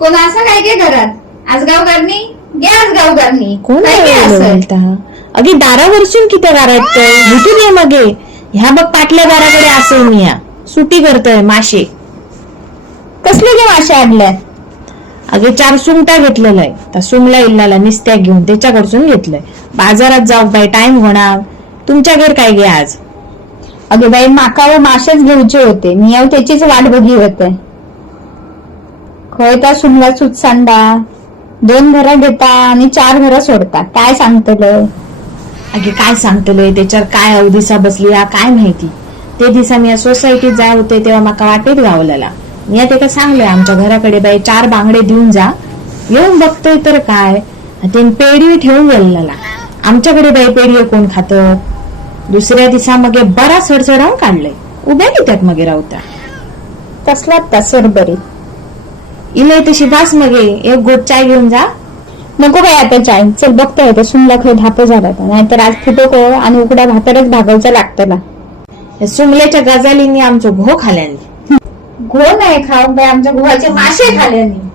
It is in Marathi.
कोण असं काय काय घरात आज गाव करणी घ्या आज गाव करणी कोण काय काय असं बोलता अगे दारावरसून किती गारटतोय भेटून ये मगे ह्या बघ पाटल्या दाराकडे असेल मी या सुटी करतोय माशे कसले गे मासे आणल्या अगे 4 सुंगटा घेतलेलं आहे त्या सुंगला इल्लाला निस्त्या घेऊन त्याच्याकडसून घेतलंय बाजारात जाऊ बाई टाइम होणार तुमच्या घर काय गे आज अगे बाई माका व मासेच घेऊचे होते मी याव त्याचीच वाट बघी होते खय त्या सुनला सुत सांडा 2 घरा घेता आणि 4 घरा सोडता काय सांगतलं अगे काय सांगतलंय त्याच्यावर काय अवदिसा बसली या काय माहिती ते दिवसा मी या सोसायटीत जाय होते तेव्हा माका वाटेत गावलेला मी ते का सांगले आमच्या घराकडे बाई 4 बांगडे देऊन जा येऊन बघतोय तर काय ते पेढी ठेवून गेलेला आमच्याकडे बाई पेढी कोण खात दुसऱ्या दिवसा मगे बरा सडसडावून काढलंय उभ्या त्यात मगे राहत्या कसला तसर बरी इलय तशी बास मगे एक गोट चाय घेऊन जा नको काय आता चाय चल बघतोय ते सुनला खय धाप झाला नाहीतर आज फुटो को आणि उकड्या भातारच भागायचं लागतं ना सुमल्याच्या गजालींनी आमचं घो खाल्यानी घो नाही खाऊ बाई आमच्या गुहाचे मासे खाल्यानी